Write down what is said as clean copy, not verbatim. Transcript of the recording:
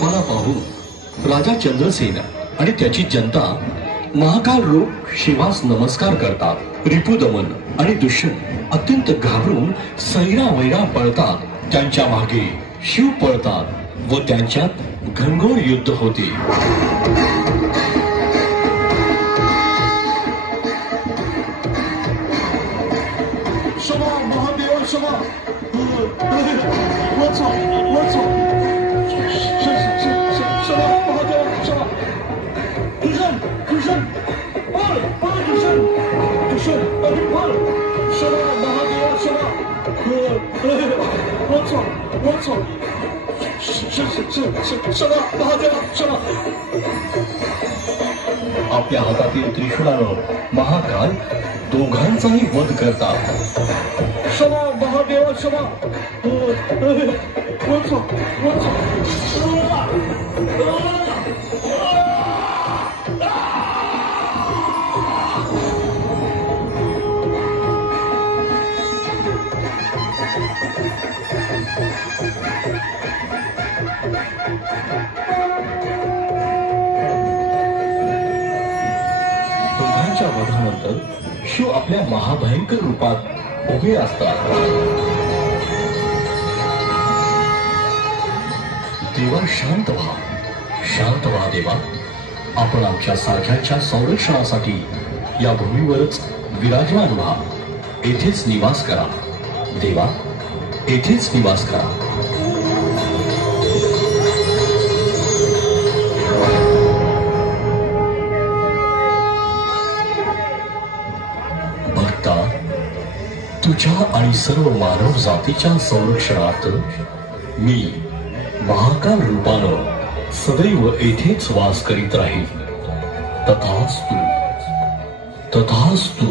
रूपाला पाहून राजा चंद्रसेन आणि त्याची जनता महाकाल रूप शिवास नमस्कार करतात। रिपुदमन आणि दुष्यंत अत्यंत घाबरून सैरावैरा पळतात। त्यांच्या मागे शिव पळतात व त्यांच्यात घनघोर युद्ध होते। क्षमा महादेवा क्षमा, वाचवा वाचवा, क्षमा महादेवा क्षमा, दुष्यंत दुष्यंत पळ पळ दुष्यंत दुष्यंत अरे पळ, क्षमा महादेवा क्षमा, वाचवा वाचवा, क्षमा महादेवा क्षमा। आपल्या हातातील त्रिशूळानं महाकाल दोघांचाही वध करतात। क्षमा महादेवा क्षमा, वाचवा वाचवा। दोघांच्या वधानंतर शिव आपल्या महाभयंकर रूपात उभे असतात। देवा शांत व्हा देवा, आपण आमच्या सारख्यांच्या संरक्षणासाठी या भूमीवरच विराजमान व्हा। येथेच निवास करा देवा, येथेच निवास करा। तुझ्या आणि सर्व मानव जातीच्या संरक्षणार्थ मी महाकाल रूपानं सदैव येथेच वास करीत राहील। तथास्तु तथास्तु।